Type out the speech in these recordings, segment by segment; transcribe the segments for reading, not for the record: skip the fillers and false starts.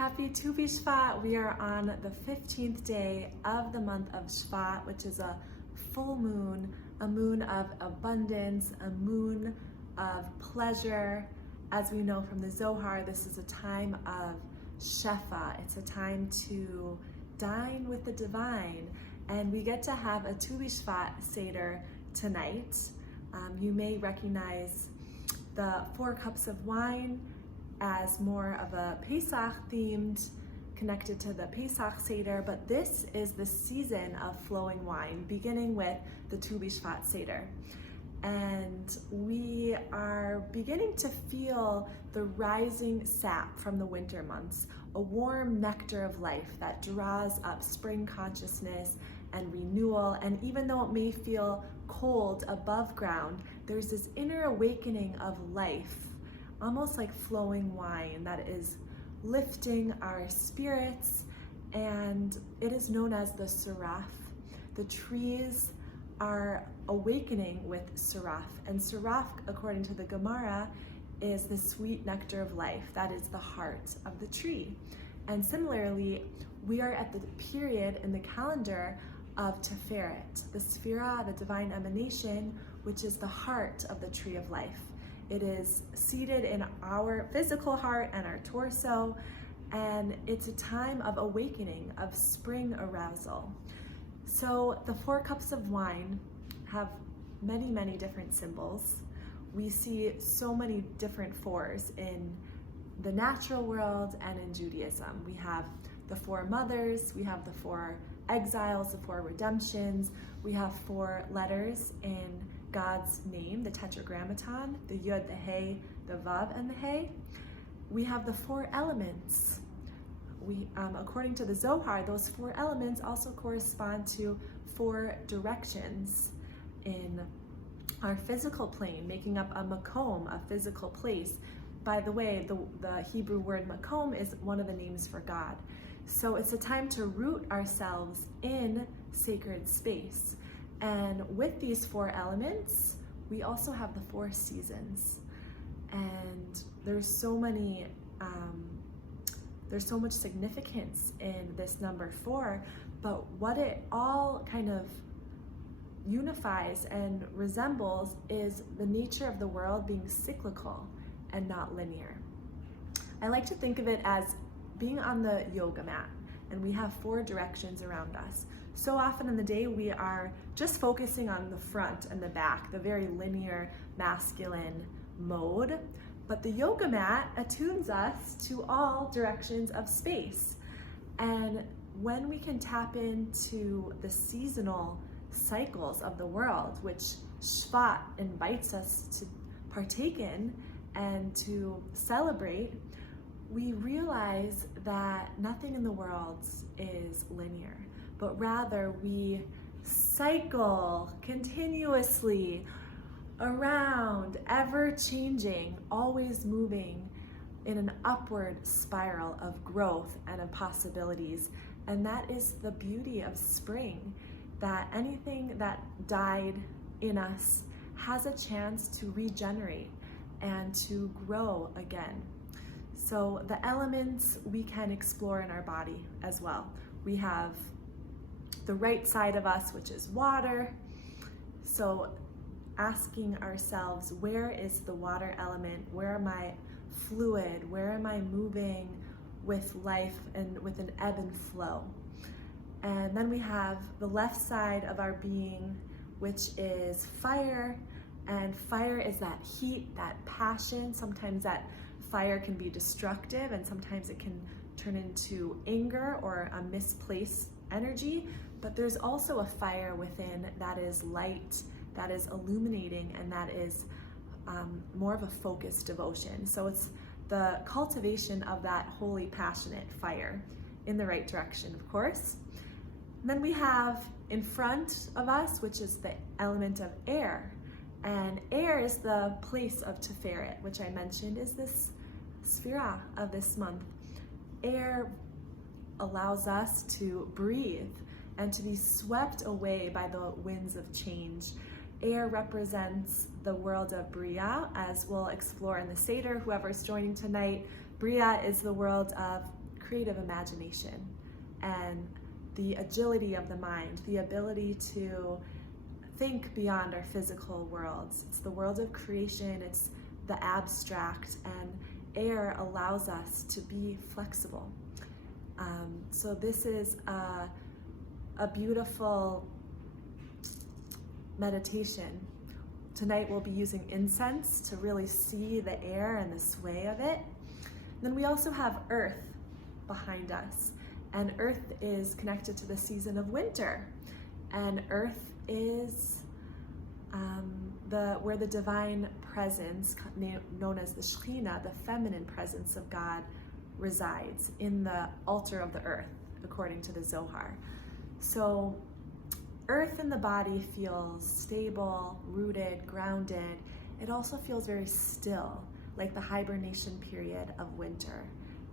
Happy Tu B Shevat. We are on the 15th day of the month of Shevat, which is a full moon, a moon of abundance, a moon of pleasure. As we know from the Zohar, this is a time of Shefa. It's a time to dine with the divine, and we get to have a Tu B Shevat Seder tonight. You may recognize the 4 cups of wine as more of a Pesach themed, connected to the Pesach Seder, but this is the season of flowing wine, beginning with the Tu B Shevat Seder. And we are beginning to feel the rising sap from the winter months, a warm nectar of life that draws up spring consciousness and renewal. And even though it may feel cold above ground, there's this inner awakening of life, almost like flowing wine that is lifting our spirits, and it is known as the Saraf. The trees are awakening with Saraf, and Saraf, according to the Gemara, is the sweet nectar of life. That is the heart of the tree. And similarly, we are at the period in the calendar of Tiferet, the Sphira, the divine emanation, which is the heart of the tree of life. It is seated in our physical heart and our torso, and it's a time of awakening, of spring arousal. So the 4 cups of wine have many, many different symbols. We see so many different 4s in the natural world and in Judaism. We have the 4 mothers, we have the 4 exiles, the 4 redemptions, we have 4 letters in God's name, the Tetragrammaton, the Yud, the Hey, the Vav, and the Hey. We have the 4 elements. According to the Zohar, those 4 elements also correspond to 4 directions in our physical plane, making up a makom, a physical place. By the way, the Hebrew word makom is one of the names for God. So it's a time to root ourselves in sacred space. And with these 4 elements, we also have the 4 seasons. And there's so much significance in this number 4, but what it all kind of unifies and resembles is the nature of the world being cyclical and not linear. I like to think of it as being on the yoga mat, and we have 4 directions around us. So often in the day, we are just focusing on the front and the back, the very linear masculine mode. But the yoga mat attunes us to all directions of space. And when we can tap into the seasonal cycles of the world, which Shevat invites us to partake in and to celebrate, we realize that nothing in the world is linear, but rather we cycle continuously around, ever changing, always moving in an upward spiral of growth and of possibilities. And that is the beauty of spring, that anything that died in us has a chance to regenerate and to grow again. So the elements we can explore in our body as well. We have the right side of us, which is water. So asking ourselves, where is the water element? Where am I fluid? Where am I moving with life and with an ebb and flow? And then we have the left side of our being, which is fire. And fire is that heat, that passion. Sometimes that fire can be destructive, and sometimes it can turn into anger or a misplaced energy. But there's also a fire within that is light, that is illuminating, and that is more of a focused devotion. So it's the cultivation of that holy, passionate fire in the right direction, of course. And then we have in front of us, which is the element of air. And air is the place of Tiferet, which I mentioned is this Sphira of this month. Air allows us to breathe and to be swept away by the winds of change. Air represents the world of Bria, as we'll explore in the Seder. Whoever's joining tonight, Bria is the world of creative imagination and the agility of the mind, the ability to think beyond our physical worlds. It's the world of creation, it's the abstract, and air allows us to be flexible. So this is a beautiful meditation. Tonight we'll be using incense to really see the air and the sway of it. Then we also have earth behind us, and earth is connected to the season of winter, and earth is where the divine presence, known as the Shekhinah, the feminine presence of God, resides in the altar of the earth, according to the Zohar. So earth in the body feels stable, rooted, grounded. It also feels very still, like the hibernation period of winter,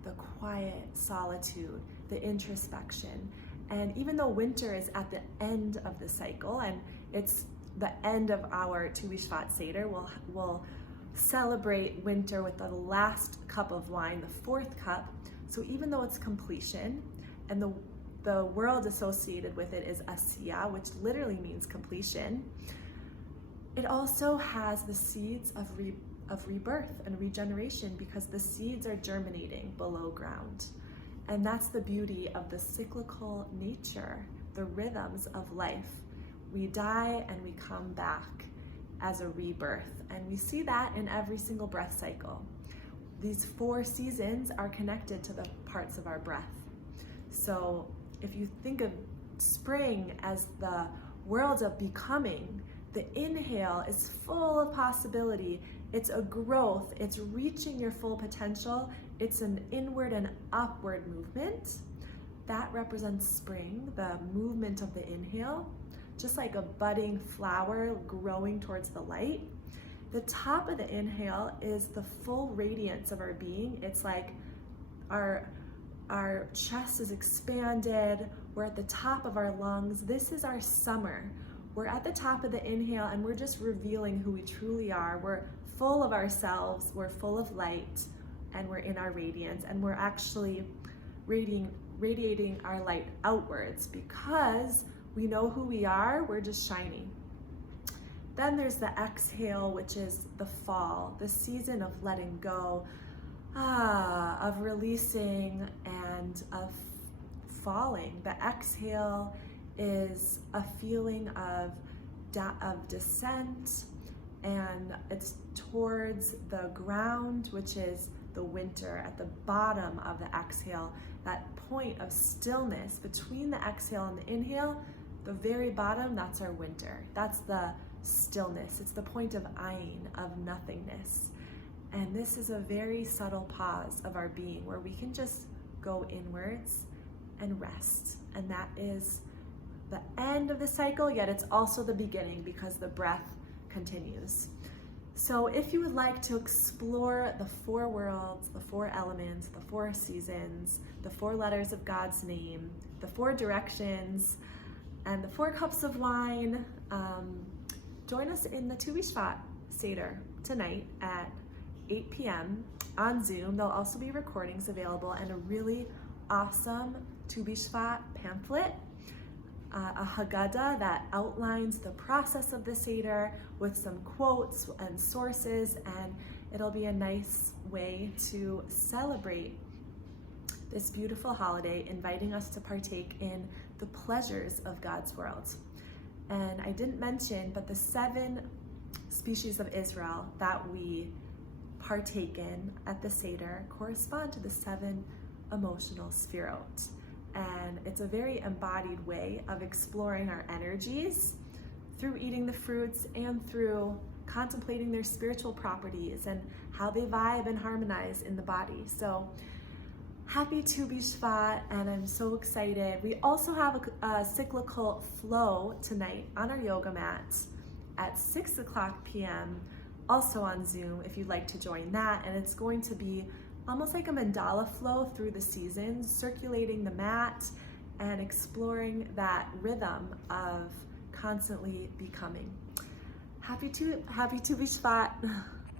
the quiet solitude, the introspection. And even though winter is at the end of the cycle, and it's the end of our Tu B'Shvat Seder, we'll celebrate winter with the last cup of wine, the fourth cup. So even though it's completion, and the word associated with it is Asiyah, which literally means completion, it also has the seeds of rebirth and regeneration, because the seeds are germinating below ground. And that's the beauty of the cyclical nature, the rhythms of life. We die and we come back as a rebirth. And we see that in every single breath cycle. These 4 seasons are connected to the parts of our breath. So if you think of spring as the world of becoming, the inhale is full of possibility. It's a growth, it's reaching your full potential. It's an inward and upward movement. That represents spring, the movement of the inhale, just like a budding flower growing towards the light. The top of the inhale is the full radiance of our being. It's like our chest is expanded. We're at the top of our lungs. This is our summer. We're at the top of the inhale and we're just revealing who we truly are. We're full of ourselves, we're full of light, and we're in our radiance, and we're actually radiating our light outwards because we know who we are, we're just shining. Then there's the exhale, which is the fall, the season of letting go, of releasing and of falling. The exhale is a feeling of descent, and it's towards the ground, which is the winter. At the bottom of the exhale, that point of stillness between the exhale and the inhale, the very bottom, that's our winter. That's the stillness. It's the point of ayin, of nothingness. And this is a very subtle pause of our being where we can just go inwards and rest. And that is the end of the cycle, yet it's also the beginning because the breath continues. So if you would like to explore the 4 worlds, the 4 elements, the 4 seasons, the 4 letters of God's name, the 4 directions, and the 4 cups of wine, join us in the Tu B'Shvat Seder tonight at 8 p.m. on Zoom. There'll also be recordings available and a really awesome Tu B'Shvat pamphlet, a Haggadah that outlines the process of the Seder with some quotes and sources, and it'll be a nice way to celebrate this beautiful holiday, inviting us to partake in the pleasures of God's world. And I didn't mention, but the 7 species of Israel that we partake in at the Seder correspond to the 7 emotional sefirot. And it's a very embodied way of exploring our energies through eating the fruits and through contemplating their spiritual properties and how they vibe and harmonize in the body. So happy Tu B'Shvat, and I'm so excited. We also have a cyclical flow tonight on our yoga mat at 6 o'clock p.m., also on Zoom if you'd like to join that. And it's going to be almost like a mandala flow through the seasons, circulating the mat and exploring that rhythm of constantly becoming. Happy Tu B'Shvat.